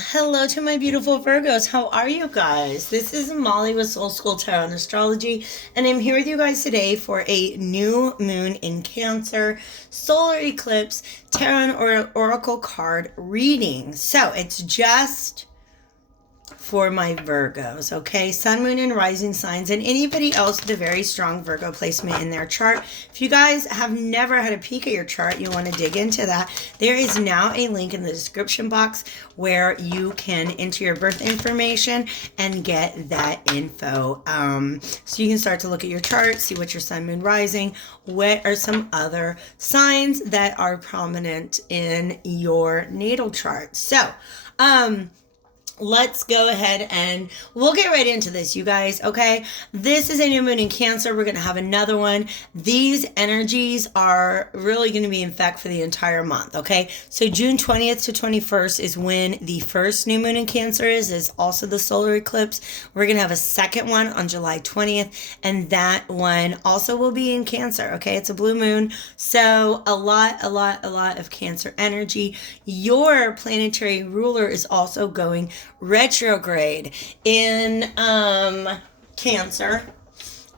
Hello to my beautiful Virgos. How are you guys? This is Molly with Soul School Tarot and Astrology, and I'm here with you guys today for a new moon in Cancer, solar eclipse, tarot and oracle card reading. So it's just for my Virgos, okay? Sun, moon, and rising signs, and anybody else with a very strong Virgo placement in their chart. If you guys have never had a peek at your chart, you want to dig into that, there is now a link in the description box where you can enter your birth information and get that info. So you can start to look at your chart, see what your sun, moon, rising, what are some other signs that are prominent in your natal chart. So, let's go ahead and we'll get right into this, you guys, okay? This is a new moon in Cancer. We're going to have another one. These energies are really going to be in effect for the entire month, okay? So June 20th to 21st is when the first new moon in Cancer is. It's also the solar eclipse. We're going to have a second one on July 20th, and that one also will be in Cancer, okay? It's a blue moon, so a lot of Cancer energy. Your planetary ruler is also going retrograde in Cancer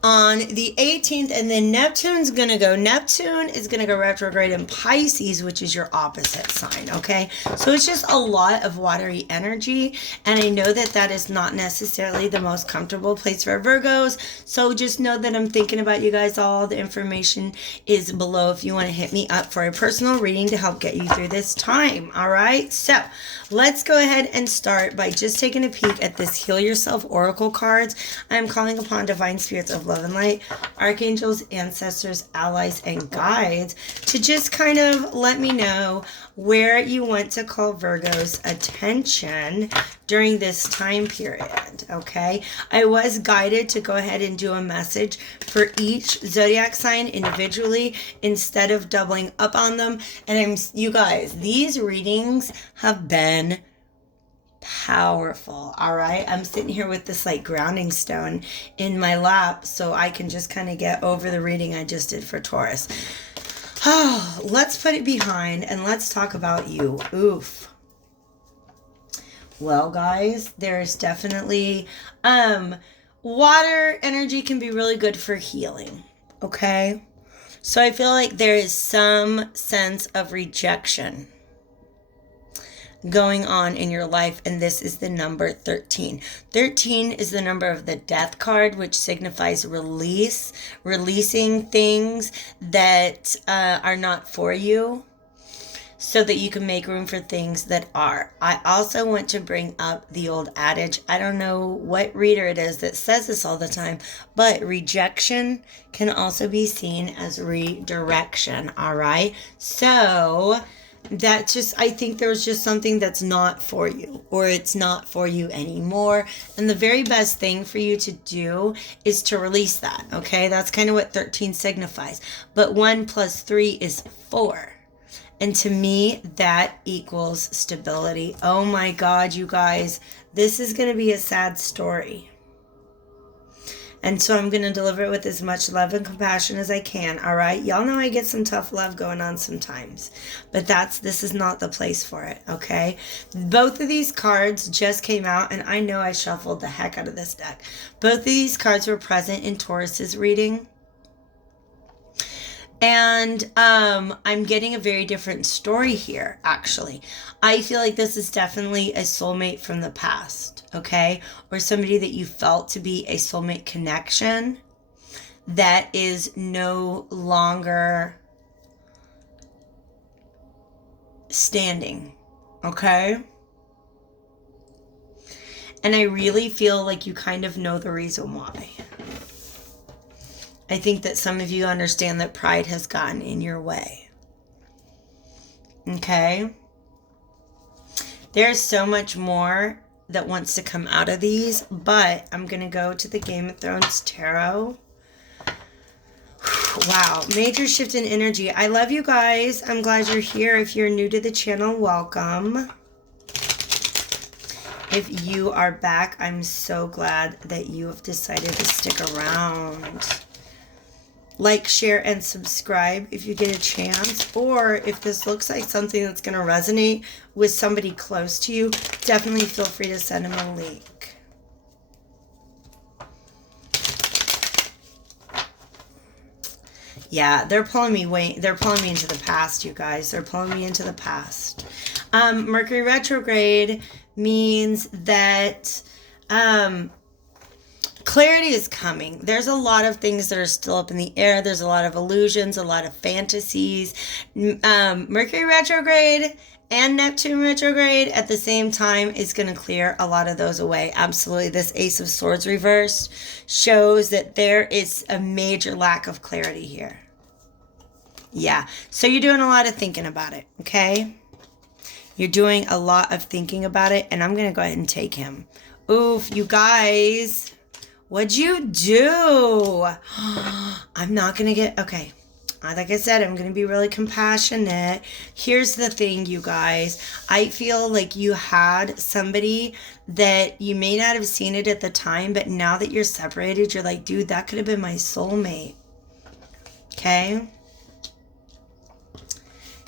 on the 18th, and then Neptune is going to go retrograde in Pisces, which is your opposite sign, okay? So it's just a lot of watery energy, and I know that that is not necessarily the most comfortable place for Virgos, so just know that I'm thinking about you guys. All the information is below if you want to hit me up for a personal reading to help get you through this time, all right? So let's go ahead and start by just taking a peek at this Heal Yourself Oracle cards. I'm calling upon divine spirits of love and light, archangels, ancestors, allies, and guides to just kind of let me know where you want to call Virgo's attention during this time period, okay? I was guided to go ahead and do a message for each zodiac sign individually instead of doubling up on them. And you guys, these readings have been powerful, all right? I'm sitting here with this like grounding stone in my lap so I can just kind of get over the reading I just did for Taurus. Oh, let's put it behind and let's talk about you. Oof. Well, guys, there's definitely water energy can be really good for healing, okay? So I feel like there is some sense of rejection going on in your life, and this is the number 13. 13 is the number of the death card, which signifies releasing things that are not for you so that you can make room for things that are. I also want to bring up the old adage. I don't know what reader it is that says this all the time, but rejection can also be seen as redirection, all right? So that's just, I think there's just something that's not for you, or it's not for you anymore. And the very best thing for you to do is to release that, okay? That's kind of what 13 signifies. But 1 plus 3 is 4. And to me, that equals stability. Oh my God, you guys, this is going to be a sad story. And so I'm going to deliver it with as much love and compassion as I can, all right? Y'all know I get some tough love going on sometimes. But this is not the place for it, okay? Both of these cards just came out, and I know I shuffled the heck out of this deck. Both of these cards were present in Taurus's reading. And I'm getting a very different story here, actually. I feel like this is definitely a soulmate from the past, okay? Or somebody that you felt to be a soulmate connection that is no longer standing, okay? And I really feel like you kind of know the reason why. I think that some of you understand that pride has gotten in your way. Okay? There's so much more that wants to come out of these, but I'm going to go to the Game of Thrones Tarot. Wow, major shift in energy. I love you guys. I'm glad you're here. If you're new to the channel, welcome. If you are back, I'm so glad that you have decided to stick around. like, share, and subscribe if you get a chance. Or if this looks like something that's going to resonate with somebody close to you, definitely feel free to send them a link. Yeah, they're pulling me into the past, you guys. They're pulling me into the past. Mercury retrograde means that clarity is coming. There's a lot of things that are still up in the air. There's a lot of illusions, a lot of fantasies. Mercury retrograde and Neptune retrograde at the same time is going to clear a lot of those away. Absolutely. This Ace of Swords reversed shows that there is a major lack of clarity here. Yeah. So you're doing a lot of thinking about it, okay? You're doing a lot of thinking about it, and I'm going to go ahead and take him. Oof, you guys. What'd you do? I'm not going to get... Okay. Like I said, I'm going to be really compassionate. Here's the thing, you guys. I feel like you had somebody that you may not have seen it at the time, but now that you're separated, you're like, dude, that could have been my soulmate. Okay?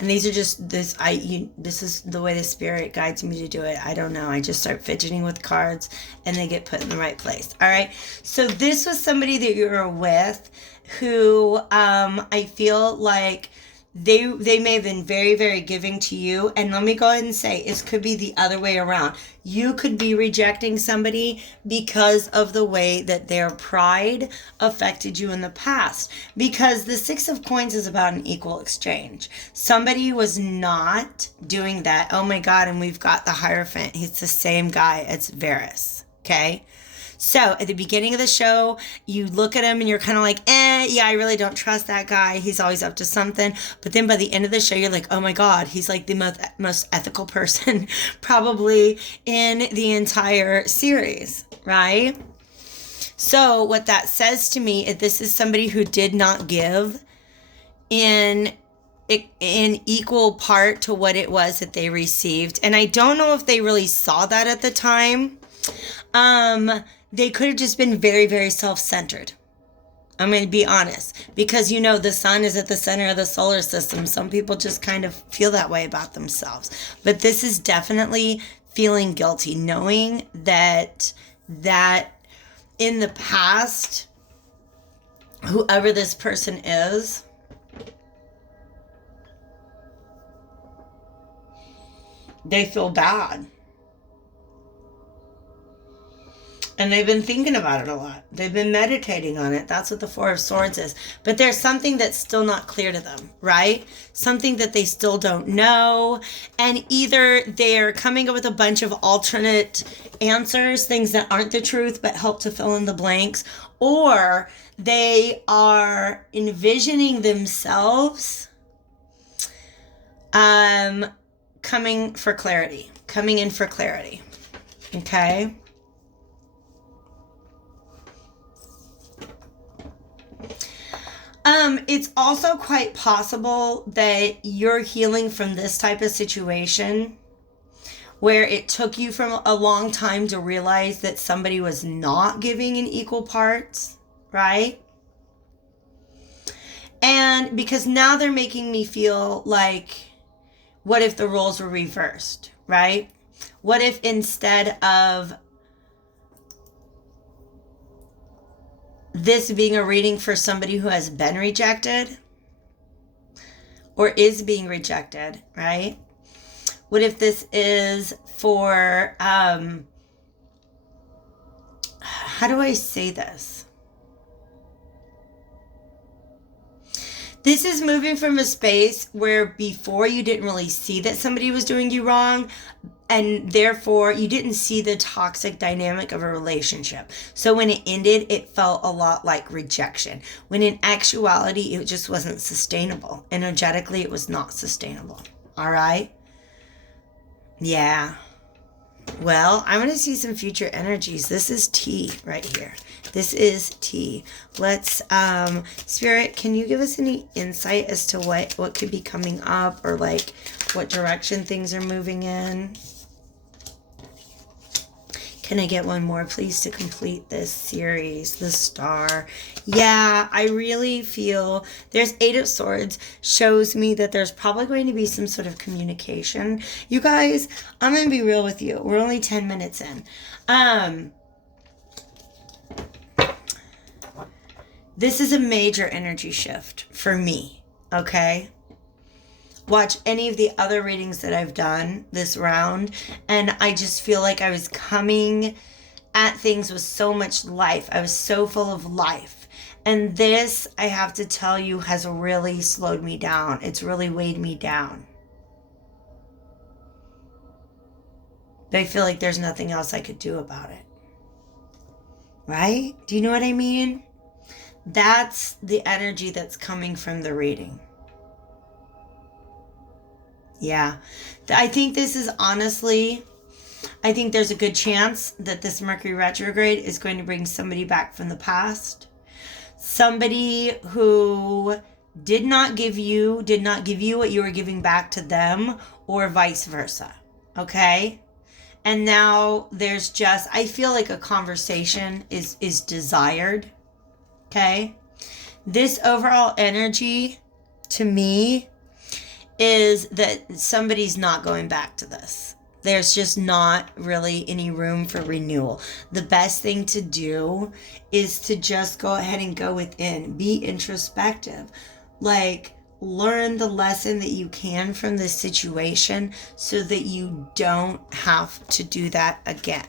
And these are just, this is the way the spirit guides me to do it. I don't know. I just start fidgeting with cards and they get put in the right place. All right. So this was somebody that you were with who I feel like they may have been very, very giving to you. And let me go ahead and say, it could be the other way around. You could be rejecting somebody because of the way that their pride affected you in the past. Because the Six of Coins is about an equal exchange. Somebody was not doing that. Oh my God, and we've got the Hierophant. He's the same guy. It's Varus. Okay? So at the beginning of the show, you look at him and you're kind of like, yeah, I really don't trust that guy. He's always up to something. But then by the end of the show, you're like, oh my God, he's like the most ethical person probably in the entire series, right? So what that says to me is this is somebody who did not give in equal part to what it was that they received. And I don't know if they really saw that at the time. They could have just been very, very self-centered. I'm going to be honest. Because, you know, the sun is at the center of the solar system. Some people just kind of feel that way about themselves. But this is definitely feeling guilty. Knowing that in the past, whoever this person is, they feel bad. And they've been thinking about it a lot. They've been meditating on it. That's what the Four of Swords is. But there's something that's still not clear to them, right? Something that they still don't know. And either they're coming up with a bunch of alternate answers, things that aren't the truth, but help to fill in the blanks. Or they are envisioning themselves coming in for clarity. Okay? It's also quite possible that you're healing from this type of situation where it took you from a long time to realize that somebody was not giving in equal parts, right? And because now they're making me feel like, what if the roles were reversed, right? What if instead of this being a reading for somebody who has been rejected or is being rejected, right? What if this is for, how do I say this? This is moving from a space where before you didn't really see that somebody was doing you wrong, and therefore you didn't see the toxic dynamic of a relationship. So when it ended, it felt a lot like rejection. When in actuality, it just wasn't sustainable. Energetically, it was not sustainable. All right? Yeah. Well, I'm going to see some future energies. This is tea right here. This is tea. Let's, Spirit, can you give us any insight as to what could be coming up, or like what direction things are moving in? Can I get one more, please, to complete this series? The Star. Yeah, I really feel there's Eight of Swords. Shows me that there's probably going to be some sort of communication. You guys, I'm going to be real with you. We're only 10 minutes in. This is a major energy shift for me, okay? Watch any of the other readings that I've done this round, and I just feel like I was coming at things with so much life. I was so full of life. And this, I have to tell you, has really slowed me down. It's really weighed me down. But I feel like there's nothing else I could do about it. Right? Do you know what I mean? That's the energy that's coming from the reading. Yeah, I think this is honestly, I think there's a good chance that this Mercury retrograde is going to bring somebody back from the past. Somebody who did not give you what you were giving back to them, or vice versa. Okay? And now there's just, I feel like a conversation is desired. Okay? This overall energy to me is that somebody's not going back to this. There's just not really any room for renewal. The best thing to do is to just go ahead and go within. Be introspective. Like, learn the lesson that you can from this situation so that you don't have to do that again.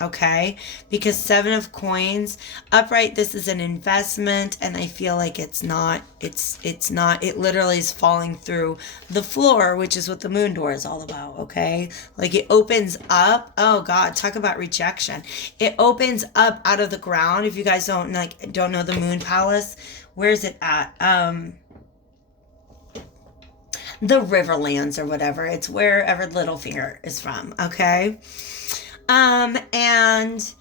Okay? Because Seven of Coins, upright, this is an investment, and I feel like it's not, it literally is falling through the floor, which is what the moon door is all about, okay? Like, it opens up, oh God, talk about rejection. It opens up out of the ground. If you guys don't know the moon palace, where's it at? The Riverlands or whatever. It's wherever Littlefinger is from, okay? And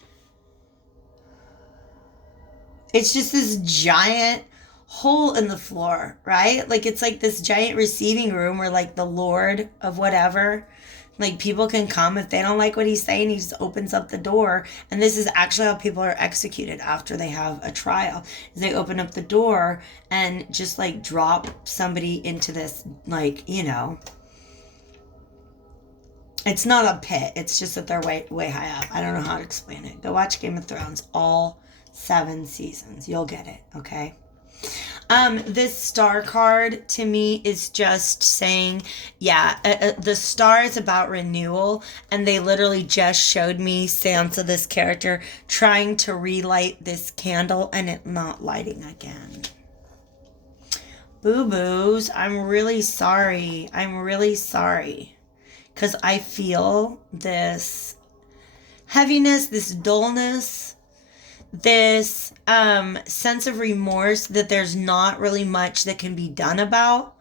it's just this giant hole in the floor, right? Like, it's like this giant receiving room where, like, the Lord of whatever, like, people can come. If they don't like what he's saying, he just opens up the door. And this is actually how people are executed after they have a trial. They open up the door and just, like, drop somebody into this, like, you know, it's not a pit. It's just that they're way high up. I don't know how to explain it. Go watch Game of Thrones, all 7 seasons. You'll get it, okay? This star card to me is just saying, yeah, the star is about renewal, and they literally just showed me Sansa, this character, trying to relight this candle, and it not lighting again. Boo-boos, I'm really sorry. I'm really sorry. Because I feel this heaviness, this dullness, this sense of remorse that there's not really much that can be done about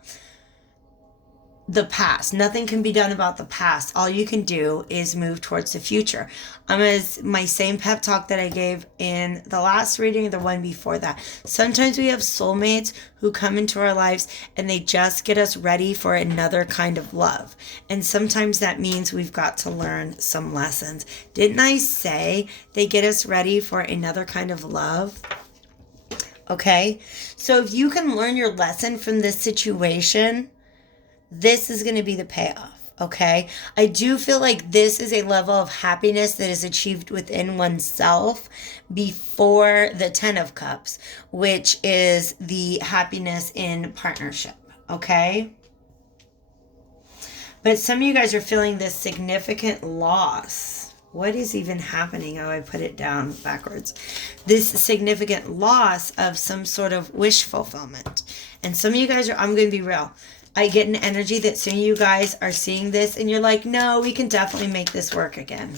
the past. Nothing can be done about the past. All you can do is move towards the future. My same pep talk that I gave in the last reading, the one before that. Sometimes we have soulmates who come into our lives and they just get us ready for another kind of love. And sometimes that means we've got to learn some lessons. Didn't I say they get us ready for another kind of love? Okay? So if you can learn your lesson from this situation, this is going to be the payoff, okay? I do feel like this is a level of happiness that is achieved within oneself before the 10 of Cups, which is the happiness in partnership, okay? But some of you guys are feeling this significant loss. What is even happening? Oh, I put it down backwards. This significant loss of some sort of wish fulfillment. And some of you guys I'm going to be real. I get an energy that some of you guys are seeing this and you're like, no, we can definitely make this work again.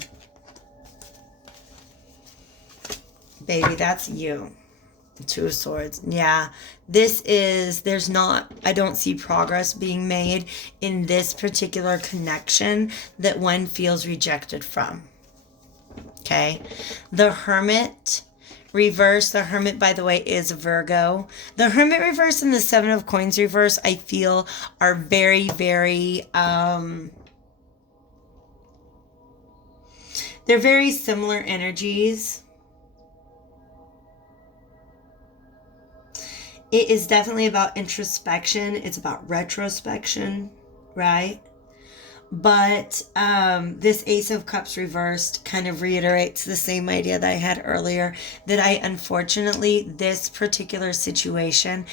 Baby, that's you. 2 of Swords. Yeah, I don't see progress being made in this particular connection that one feels rejected from. Okay. The Hermit reverse. The Hermit, by the way, is Virgo. The Hermit reverse and the 7 of Coins reverse, I feel, are very, very, They're very similar energies. It is definitely about introspection. It's about retrospection, right? But this Ace of Cups reversed kind of reiterates the same idea that I had earlier, that unfortunately, this particular situation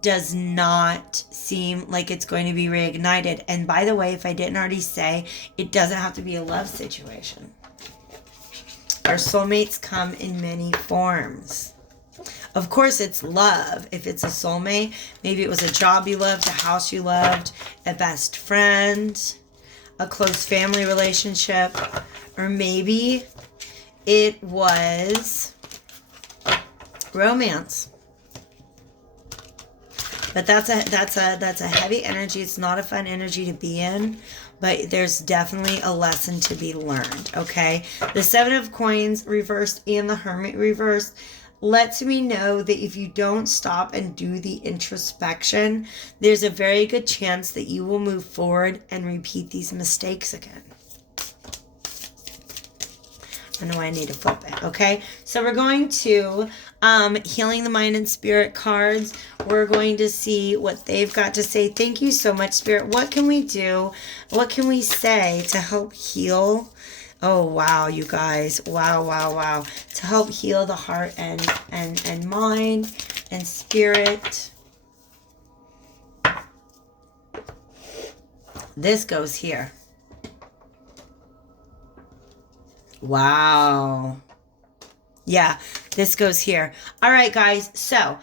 does not seem like it's going to be reignited. And by the way, if I didn't already say, it doesn't have to be a love situation. Our soulmates come in many forms. Of course, it's love. If it's a soulmate, maybe it was a job you loved, a house you loved, a best friend, a close family relationship, or maybe it was romance. But that's a heavy energy. It's not a fun energy to be in, but there's definitely a lesson to be learned, okay? The Seven of Coins reversed and the Hermit reversed lets me know that if you don't stop and do the introspection, there's a very good chance that you will move forward and repeat these mistakes again. I know I need to flip it, okay? So we're going to Healing the Mind and Spirit cards. We're going to see what they've got to say. Thank you so much, Spirit. What can we do? What can we say to help heal? Oh, wow, you guys. Wow, wow, wow. To help heal the heart and mind and spirit. This goes here. Wow. Yeah, this goes here. All right, guys. So,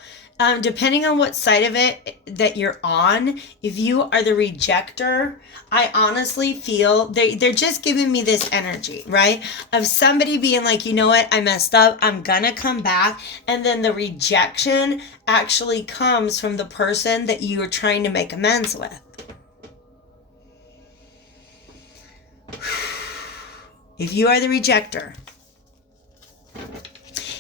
depending on what side of it that you're on, if you are the rejector, I honestly feel they're just giving me this energy, right? Of somebody being like, you know what, I messed up, I'm gonna come back. And then the rejection actually comes from the person that you are trying to make amends with. If you are the rejector,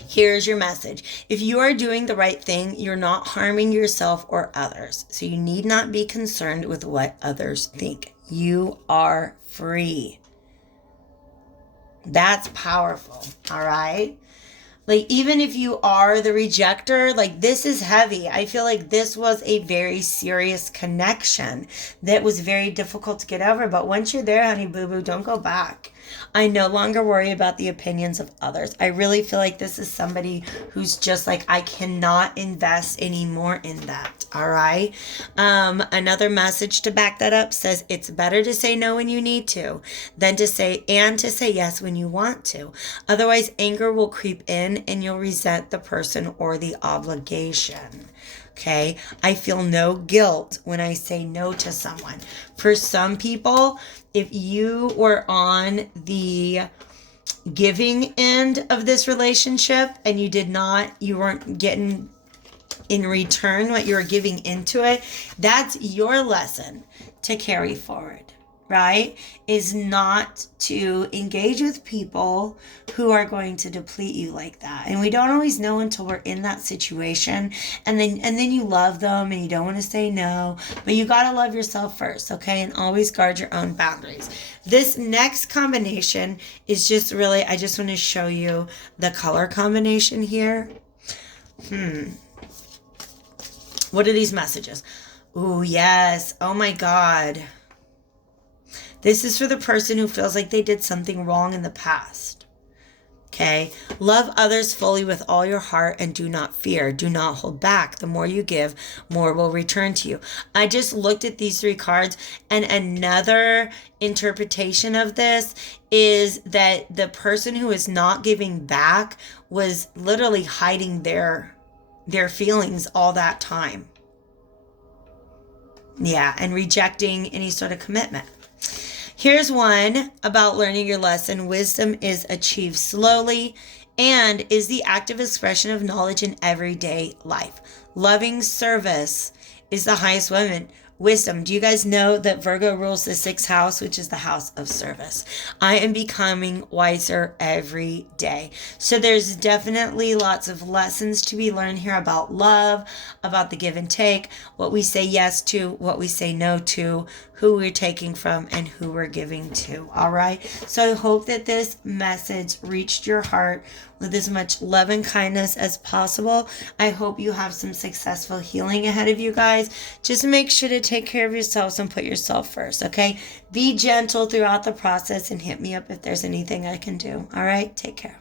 here's your message. If you are doing the right thing, you're not harming yourself or others. So you need not be concerned with what others think. You are free. That's powerful, all right? Like, even if you are the rejector, like, this is heavy. I feel like this was a very serious connection that was very difficult to get over. But once you're there, honey boo boo, don't go back. I no longer worry about the opinions of others. I really feel like this is somebody who's just like, I cannot invest anymore in that. All right. Another message to back that up says it's better to say no when you need to than to say yes when you want to. Otherwise, anger will creep in and you'll resent the person or the obligation. Okay. I feel no guilt when I say no to someone. For some people, if you were on the giving end of this relationship and you weren't getting in return what you were giving into it, that's your lesson to carry forward, right? Is not to engage with people who are going to deplete you like that. And we don't always know until we're in that situation. And then you love them and you don't want to say no, but you got to love yourself first, okay? And always guard your own boundaries. This next combination is just really, I just want to show you the color combination here. What are these messages? Oh, yes. Oh, my God. This is for the person who feels like they did something wrong in the past. Okay? Love others fully with all your heart and do not fear. Do not hold back. The more you give, more will return to you. I just looked at these three cards, and another interpretation of this is that the person who is not giving back was literally hiding their feelings all that time. Yeah, and rejecting any sort of commitment. Here's one about learning your lesson. Wisdom is achieved slowly and is the active expression of knowledge in everyday life. Loving service is the highest wisdom. Do you guys know that Virgo rules the 6th house, which is the house of service? I am becoming wiser every day. So there's definitely lots of lessons to be learned here about love, about the give and take, what we say yes to, what we say no to, who we're taking from and who we're giving to. All right. So I hope that this message reached your heart with as much love and kindness as possible. I hope you have some successful healing ahead of you guys. Just make sure to take care of yourselves and put yourself first, okay? Be gentle throughout the process and hit me up if there's anything I can do. All right? Take care.